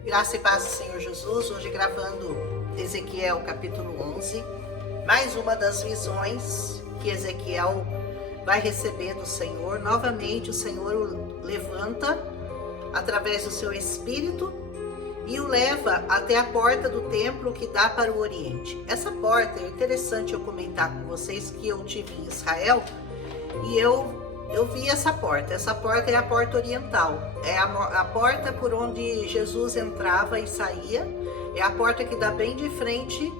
Graça e paz do Senhor Jesus, hoje gravando Ezequiel capítulo 11, mais uma das visões que Ezequiel vai receber do Senhor. Novamente o Senhor o levanta através do seu espírito e o leva até a porta do templo que dá para o Oriente. Essa porta, é interessante eu comentar com vocês que eu tive em Israel e eu vi essa porta é a porta oriental, é a porta por onde Jesus entrava e saía, é a porta que dá bem de frente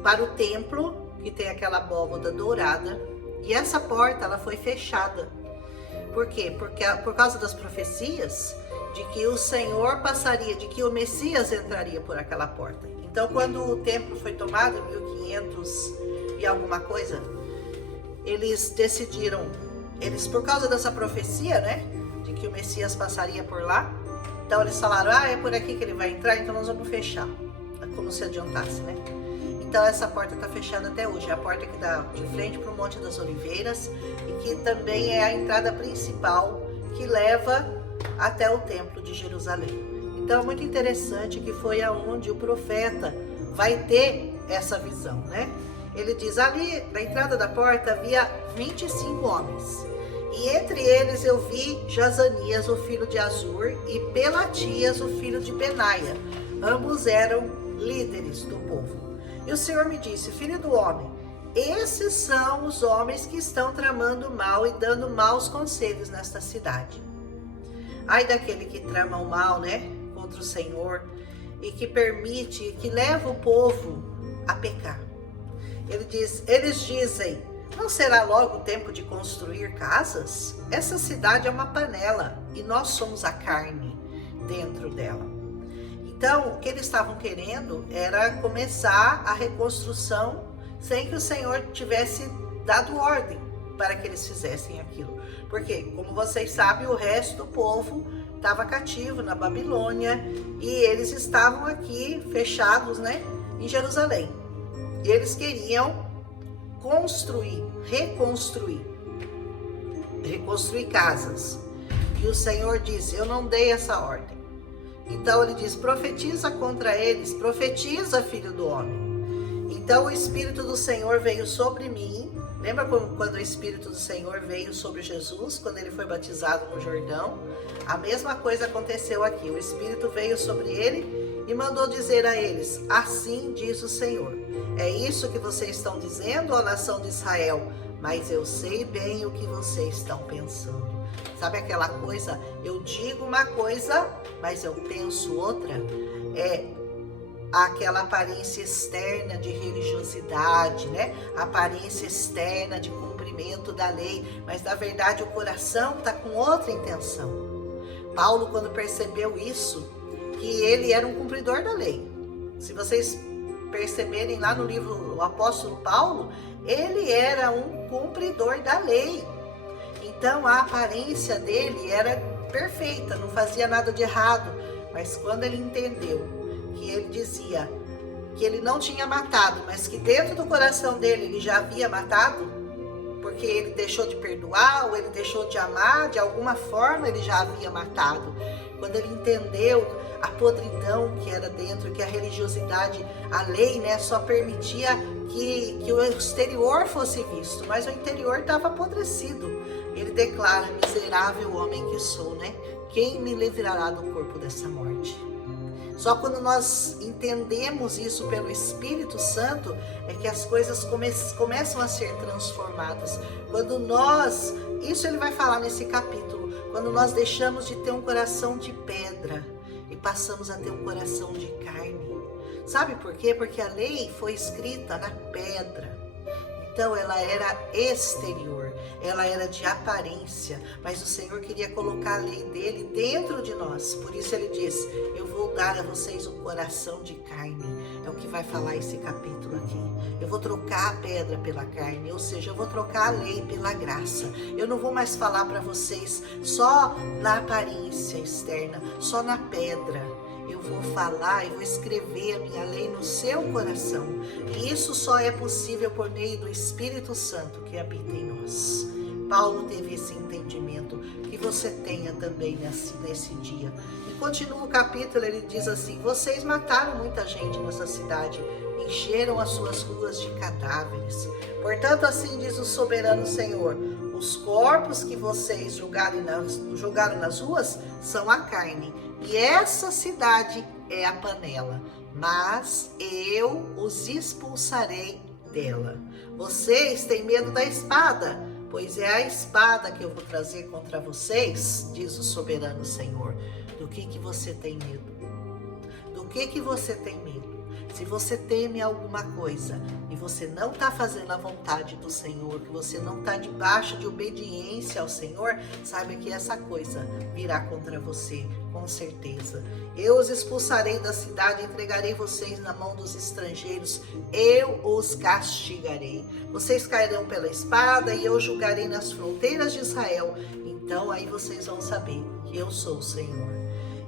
para o templo, que tem aquela abóbada dourada, e essa porta ela foi fechada. Por quê? Porque por causa das profecias de que o Senhor passaria, de que o Messias entraria por aquela porta. Então quando o templo foi tomado em 1500 e alguma coisa, eles decidiram, por causa dessa profecia, né, de que o Messias passaria por lá, então eles falaram, é por aqui que ele vai entrar, então nós vamos fechar, como se adiantasse, né? Então essa porta está fechada até hoje, é a porta que dá de frente para o Monte das Oliveiras e que também é a entrada principal que leva até o Templo de Jerusalém. Então é muito interessante que foi aonde o profeta vai ter essa visão, né? Ele diz, ali na entrada da porta havia 25 homens. E entre eles eu vi Jazanias, o filho de Azur, e Pelatias, o filho de Benaia. Ambos eram líderes do povo. E o Senhor me disse, filho do homem, esses são os homens que estão tramando mal e dando maus conselhos nesta cidade. Ai daquele que trama o mal, né, contra o Senhor, e que permite, que leva o povo a pecar. Eles dizem, não será logo o tempo de construir casas? Essa cidade é uma panela e nós somos a carne dentro dela. Então, o que eles estavam querendo era começar a reconstrução sem que o Senhor tivesse dado ordem para que eles fizessem aquilo. Porque, como vocês sabem, o resto do povo estava cativo na Babilônia e eles estavam aqui fechados, né, em Jerusalém. E eles queriam reconstruir casas. E o Senhor disse, eu não dei essa ordem. Então ele diz, profetiza contra eles, profetiza, filho do homem. Então o Espírito do Senhor veio sobre mim. Lembra quando o Espírito do Senhor veio sobre Jesus, quando ele foi batizado no Jordão? A mesma coisa aconteceu aqui. O Espírito veio sobre ele e mandou dizer a eles, assim diz o Senhor. É isso que vocês estão dizendo, ó nação de Israel, mas eu sei bem o que vocês estão pensando. Sabe aquela coisa, eu digo uma coisa, mas eu penso outra? É aquela aparência externa de religiosidade, né? A aparência externa de cumprimento da lei, mas na verdade o coração está com outra intenção. Paulo, quando percebeu isso, que ele era um cumpridor da lei. Se vocês perceberem lá no livro O Apóstolo Paulo, ele era um cumpridor da lei. Então a aparência dele era perfeita, não fazia nada de errado. Mas quando ele entendeu que ele dizia que ele não tinha matado, mas que dentro do coração dele ele já havia matado, porque ele deixou de perdoar ou ele deixou de amar, de alguma forma ele já havia matado. Quando ele entendeu a podridão que era dentro, que a religiosidade, a lei, né, só permitia que o exterior fosse visto, mas o interior estava apodrecido. Ele declara, miserável homem que sou, né? Quem me livrará do corpo dessa morte? Só quando nós entendemos isso pelo Espírito Santo é que as coisas começam a ser transformadas. Quando nós, isso ele vai falar nesse capítulo, quando nós deixamos de ter um coração de pedra e passamos a ter um coração de carne. Sabe por quê? Porque a lei foi escrita na pedra. Então ela era exterior, ela era de aparência, mas o Senhor queria colocar a lei dele dentro de nós. Por isso ele diz, eu vou dar a vocês um coração de carne. É o que vai falar esse capítulo aqui. Eu vou trocar a pedra pela carne, ou seja, eu vou trocar a lei pela graça. Eu não vou mais falar para vocês só na aparência externa, só na pedra. Eu vou falar e vou escrever a minha lei no seu coração. E isso só é possível por meio do Espírito Santo que habita em nós. Paulo teve esse entendimento, que você tenha também nesse dia. E continua o capítulo, ele diz assim: vocês mataram muita gente nessa cidade, encheram as suas ruas de cadáveres. Portanto, assim diz o soberano Senhor: os corpos que vocês jogaram nas ruas são a carne, e essa cidade é a panela, mas eu os expulsarei dela. Vocês têm medo da espada, pois é a espada que eu vou trazer contra vocês, diz o soberano Senhor. Do que você tem medo? Do que você tem medo? Se você teme alguma coisa e você não está fazendo a vontade do Senhor, que você não está debaixo de obediência ao Senhor, saiba que essa coisa virá contra você, com certeza. Eu os expulsarei da cidade, entregarei vocês na mão dos estrangeiros, eu os castigarei. Vocês cairão pela espada e eu julgarei nas fronteiras de Israel. Então aí vocês vão saber que eu sou o Senhor.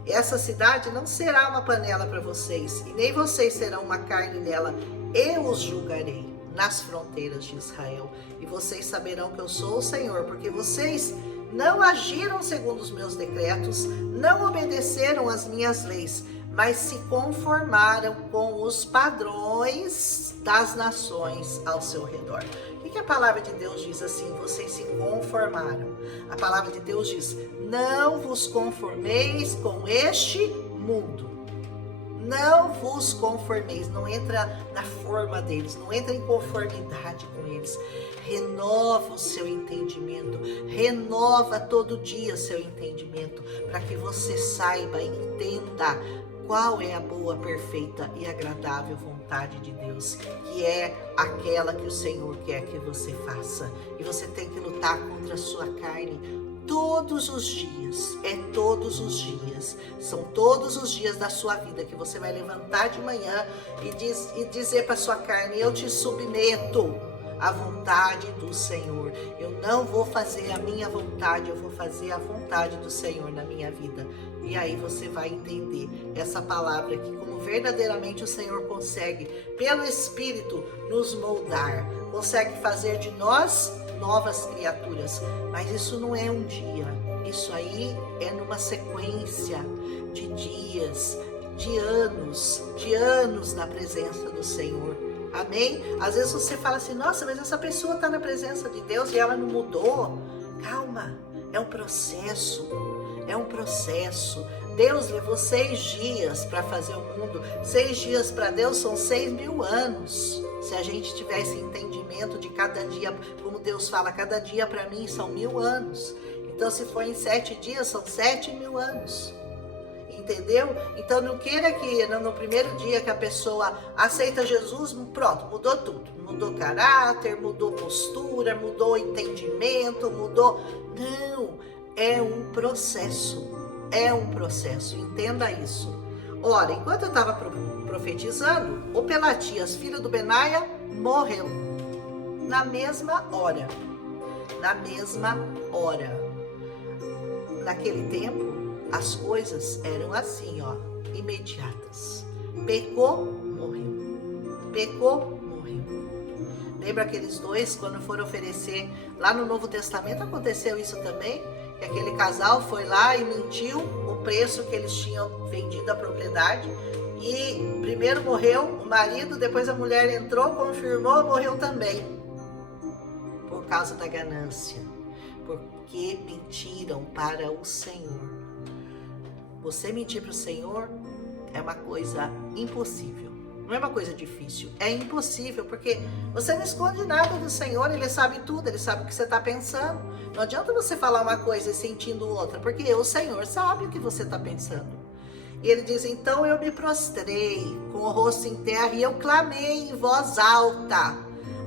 Essa cidade não será uma panela para vocês, e nem vocês serão uma carne nela. Eu os julgarei nas fronteiras de Israel, e vocês saberão que eu sou o Senhor, porque vocês não agiram segundo os meus decretos, não obedeceram às minhas leis, mas se conformaram com os padrões das nações ao seu redor. O que a palavra de Deus diz assim? Vocês se conformaram. A palavra de Deus diz: não vos conformeis com este mundo. Não vos conformeis, não entra na forma deles, não entra em conformidade com eles. Renova o seu entendimento, renova todo dia seu entendimento, para que você saiba e entenda qual é a boa, perfeita e agradável vontade de Deus, que é aquela que o Senhor quer que você faça. E você tem que lutar contra a sua carne todos os dias, todos os dias, são todos os dias da sua vida que você vai levantar de manhã e dizer para sua carne: eu te submeto à vontade do Senhor, eu não vou fazer a minha vontade, eu vou fazer a vontade do Senhor na minha vida. E aí você vai entender essa palavra aqui, como verdadeiramente o Senhor consegue, pelo Espírito, nos moldar, consegue fazer de nós novas criaturas. Mas isso não é um dia, isso aí é numa sequência de dias, de anos na presença do Senhor. Amém? Às vezes você fala assim: nossa, mas essa pessoa está na presença de Deus e ela não mudou. Calma, é um processo, é um processo. Deus levou 6 dias para fazer o mundo. 6 dias para Deus são 6.000 anos. Se a gente tiver esse entendimento de cada dia, como Deus fala, cada dia para mim são 1.000 anos. Então, se for em 7 dias, são 7.000 anos. Entendeu? Então não queira que no primeiro dia que a pessoa aceita Jesus, pronto, mudou tudo. Mudou caráter, mudou postura, mudou entendimento, mudou... Não, é um processo. É um processo, entenda isso. Ora, enquanto eu estava profetizando, o Pelatias, filho do Benaia, morreu. Na mesma hora. Na mesma hora. Naquele tempo, as coisas eram assim, ó, imediatas. Pecou, morreu. Pecou, morreu. Lembra aqueles dois, quando foram oferecer, lá no Novo Testamento aconteceu isso também? Que aquele casal foi lá e mentiu o preço que eles tinham vendido a propriedade. E primeiro morreu o marido, depois a mulher entrou, confirmou, morreu também. Por causa da ganância. Porque mentiram para o Senhor. Você mentir para o Senhor é uma coisa impossível. Não é uma coisa difícil, é impossível, porque você não esconde nada do Senhor, Ele sabe tudo, Ele sabe o que você está pensando. Não adianta você falar uma coisa e sentindo outra, porque o Senhor sabe o que você está pensando. E Ele diz: então eu me prostrei com o rosto em terra e eu clamei em voz alta: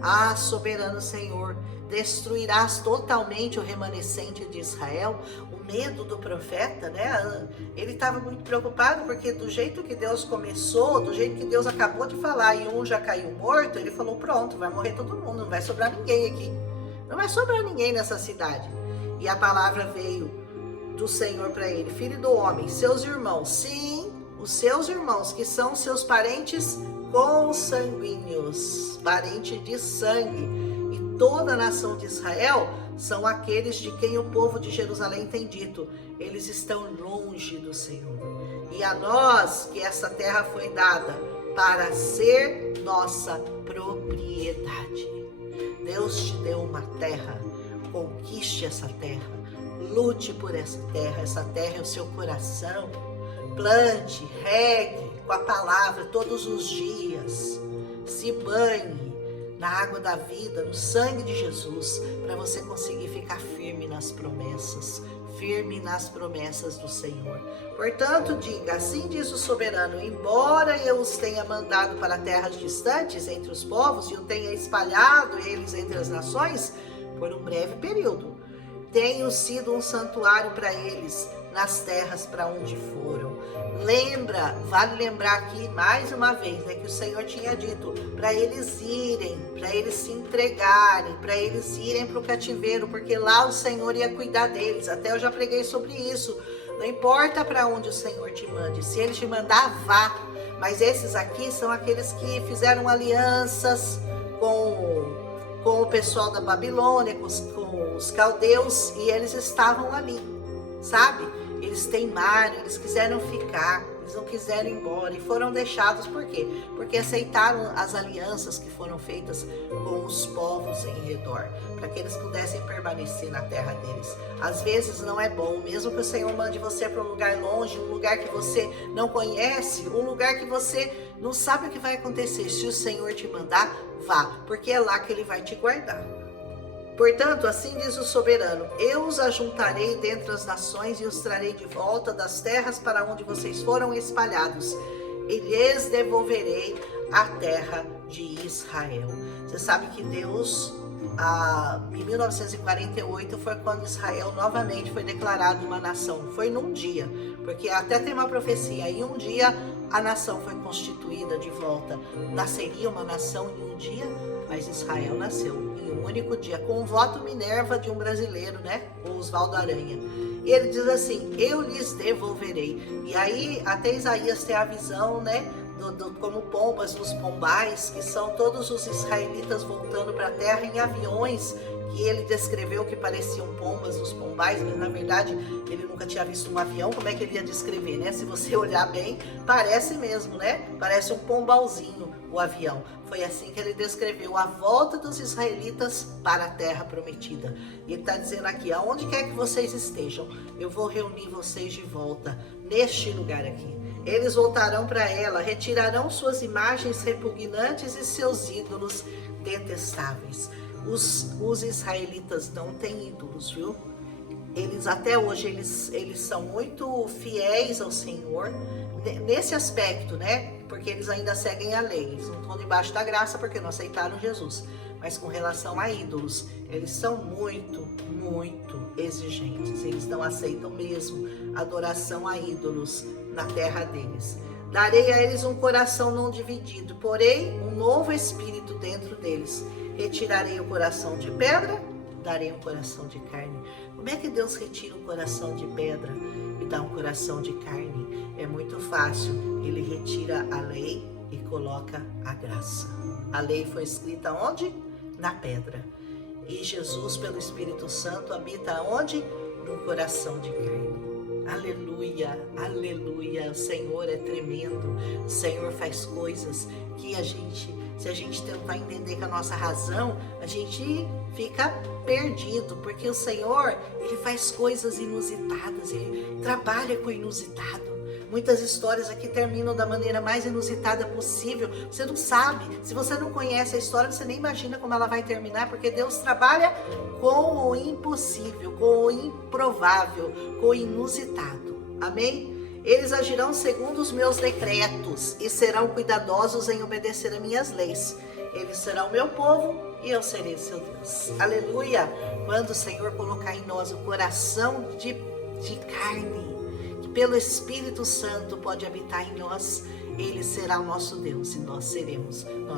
ah, soberano Senhor, destruirás totalmente o remanescente de Israel? O medo do profeta, né? Ele estava muito preocupado, porque do jeito que Deus começou, do jeito que Deus acabou de falar, e um já caiu morto, ele falou: pronto, vai morrer todo mundo, não vai sobrar ninguém aqui. Não vai sobrar ninguém nessa cidade. E a palavra veio do Senhor para ele: filho do homem, seus irmãos, sim, os seus irmãos, que são seus parentes consanguíneos, parente de sangue, e toda a nação de Israel são aqueles de quem o povo de Jerusalém tem dito: eles estão longe do Senhor. E a nós que essa terra foi dada para ser nossa propriedade. Deus te deu uma terra, conquiste essa terra, lute por essa terra é o seu coração. Plante, regue com a palavra todos os dias, se banhe na água da vida, no sangue de Jesus, para você conseguir ficar firme nas promessas do Senhor. Portanto, diga: assim diz o soberano, embora eu os tenha mandado para terras distantes entre os povos e o tenha espalhado eles entre as nações, por um breve período, tenho sido um santuário para eles nas terras para onde foram. Vale lembrar aqui mais uma vez, né, que o Senhor tinha dito para eles irem, para eles se entregarem, para eles irem para o cativeiro, porque lá o Senhor ia cuidar deles. Até eu já preguei sobre isso. Não importa para onde o Senhor te mande, se Ele te mandar, vá. Mas esses aqui são aqueles que fizeram alianças com o pessoal da Babilônia, com os caldeus, e eles estavam ali, sabe? Eles teimaram, eles quiseram ficar, eles não quiseram ir embora e foram deixados. Por quê? Porque aceitaram as alianças que foram feitas com os povos em redor, para que eles pudessem permanecer na terra deles. Às vezes não é bom, mesmo que o Senhor mande você para um lugar longe, um lugar que você não conhece, um lugar que você não sabe o que vai acontecer. Se o Senhor te mandar, vá, porque é lá que Ele vai te guardar. Portanto, assim diz o soberano: eu os ajuntarei dentre as nações e os trarei de volta das terras para onde vocês foram espalhados, e lhes devolverei a terra de Israel. Você sabe que Deus, em 1948, foi quando Israel novamente foi declarado uma nação. Foi num dia, porque até tem uma profecia, em um dia a nação foi constituída de volta. Nasceria uma nação em um dia, mas Israel nasceu em um único dia, com o voto Minerva de um brasileiro, né? O Oswaldo Aranha. E ele diz assim: eu lhes devolverei. E aí até Isaías tem a visão, né? Como pombas nos pombais, que são todos os israelitas voltando para a terra em aviões, que ele descreveu que pareciam pombas nos pombais, mas na verdade ele nunca tinha visto um avião. Como é que ele ia descrever, né? Se você olhar bem, parece mesmo, né? Parece um pombalzinho o avião. Foi assim que ele descreveu a volta dos israelitas para a terra prometida. E ele está dizendo aqui: aonde quer que vocês estejam, eu vou reunir vocês de volta neste lugar aqui. Eles voltarão para ela, retirarão suas imagens repugnantes e seus ídolos detestáveis. Os israelitas não têm ídolos, viu? Eles até hoje eles são muito fiéis ao Senhor nesse aspecto, né? Porque eles ainda seguem a lei. Eles não estão debaixo da graça porque não aceitaram Jesus. Mas com relação a ídolos, eles são muito, muito exigentes. Eles não aceitam mesmo adoração a ídolos na terra deles. Darei a eles um coração não dividido, porém um novo espírito dentro deles. Retirarei o coração de pedra, darei um coração de carne. Como é que Deus retira um coração de pedra e dá um coração de carne? É muito fácil. Ele retira a lei e coloca a graça. A lei foi escrita onde? Na pedra. E Jesus, pelo Espírito Santo, habita onde? No coração de carne. Aleluia, aleluia. O Senhor é tremendo. O Senhor faz coisas que se a gente tentar entender com a nossa razão, a gente fica perdido, porque o Senhor, Ele faz coisas inusitadas, Ele trabalha com o inusitado. Muitas histórias aqui terminam da maneira mais inusitada possível. Você não sabe, se você não conhece a história, você nem imagina como ela vai terminar, porque Deus trabalha com o impossível, com o improvável, com o inusitado. Amém? Eles agirão segundo os meus decretos e serão cuidadosos em obedecer a minhas leis. Eles serão meu povo e eu serei seu Deus. Aleluia! Quando o Senhor colocar em nós o coração de carne, pelo Espírito Santo pode habitar em nós, Ele será o nosso Deus e nós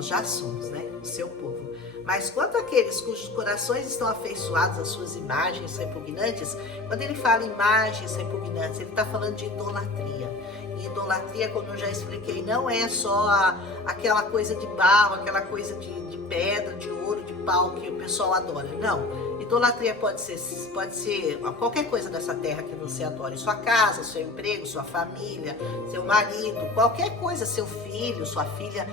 já somos, né, o seu povo. Mas quanto àqueles cujos corações estão afeiçoados às suas imagens repugnantes, quando ele fala imagens repugnantes, ele está falando de idolatria. E idolatria, como eu já expliquei, não é só aquela coisa de barro, aquela coisa de pedra, de ouro, de pau que o pessoal adora. Não. Idolatria pode ser qualquer coisa dessa terra que você adore. Sua casa, seu emprego, sua família, seu marido, qualquer coisa, seu filho, sua filha.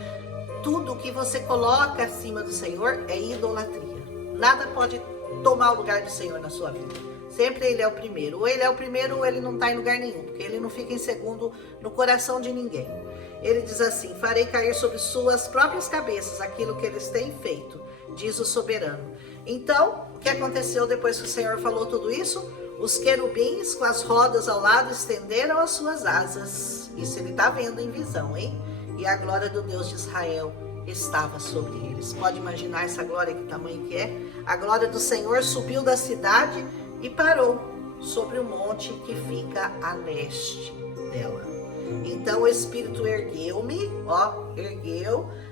Tudo que você coloca acima do Senhor é idolatria. Nada pode tomar o lugar do Senhor na sua vida. Sempre Ele é o primeiro. Ou Ele é o primeiro ou Ele não está em lugar nenhum, porque Ele não fica em segundo no coração de ninguém. Ele diz assim: farei cair sobre suas próprias cabeças aquilo que eles têm feito, diz o soberano. Então, o que aconteceu depois que o Senhor falou tudo isso? Os querubins com as rodas ao lado estenderam as suas asas. Isso Ele está vendo em visão, hein? E a glória do Deus de Israel estava sobre eles. Pode imaginar essa glória, que tamanho que é? A glória do Senhor subiu da cidade e parou sobre o monte que fica a leste dela. Então o Espírito ergueu-me,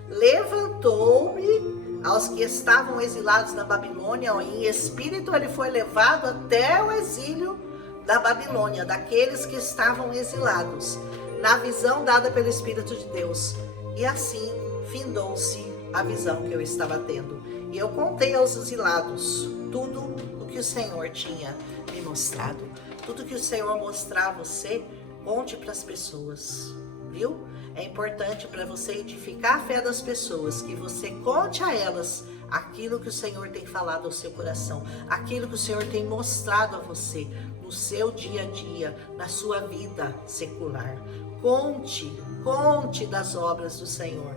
levantou-me aos que estavam exilados na Babilônia. Em espírito ele foi levado até o exílio da Babilônia, daqueles que estavam exilados, na visão dada pelo Espírito de Deus. E assim findou-se a visão que eu estava tendo. E eu contei aos exilados tudo o que o Senhor tinha me mostrado. Tudo que o Senhor mostrar a você, conte para as pessoas, viu? É importante para você edificar a fé das pessoas, que você conte a elas aquilo que o Senhor tem falado ao seu coração, aquilo que o Senhor tem mostrado a você no seu dia a dia, na sua vida secular. Conte das obras do Senhor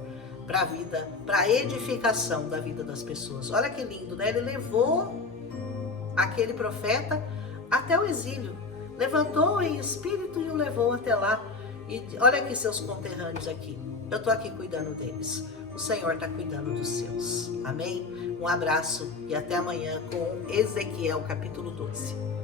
para a vida, para a edificação da vida das pessoas. Olha que lindo, né? Ele levou aquele profeta até o exílio, levantou em espírito e o levou até lá. E olha aqui seus conterrâneos aqui, eu estou aqui cuidando deles, o Senhor está cuidando dos seus. Amém? Um abraço e até amanhã com Ezequiel capítulo 12.